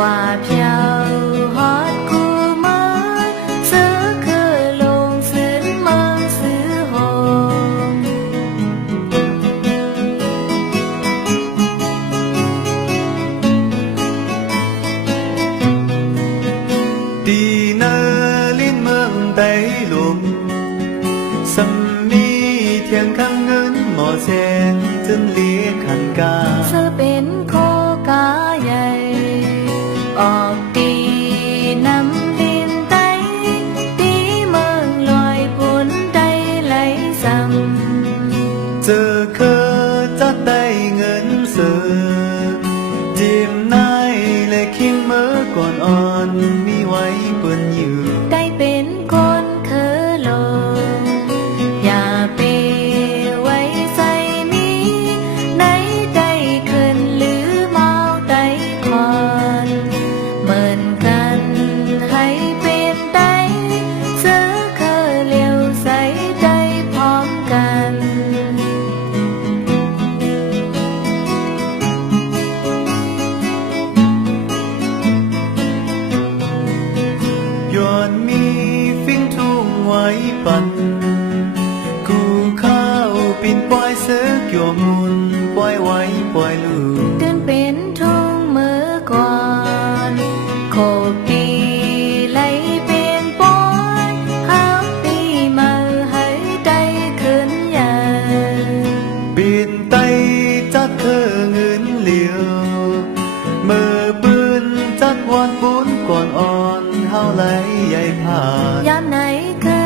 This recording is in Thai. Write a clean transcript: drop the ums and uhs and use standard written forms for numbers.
挂飘好古么，此刻龙是梦是红。đi nơ liên mương tây lùm sâm mi thiêng khang ngân mò sen chân lia khăn ca เธอเป็นโคกาใหญ่ออกตีน้ำลินไตตีเมืองลอยปุ่นไตไหลซ้ำ giờ khơ chắc tay ngân sờ chim nai lệ khiêng mớ còn on miไว้ bơn nhiều ได้เป็นคนเคอโลอย่าเปไว้ใส่มีไหนได้ขึ้นหรือเมาไตคอนเหมือนกันให้เป็นไตเสือเคอเลี้ยวใส่ใจพร้อมกัน ย้อนมีฟิ้งทุ่งไว้ปั่นกูข้าวปิ่นปล่อยเสือเกี่ยวมุนปล่อยไว้ปล่อยลูก เดินเป็นทุ่งเมื่อก่อนโคปีไหลเป็นปอนห้ามปีมาให้ได้ขึ้นยา biên tay chắc khơ ngấn liều mơ bươn chắc hoan bốn còn on hao lấy dâyผ่าน ยามไหนคื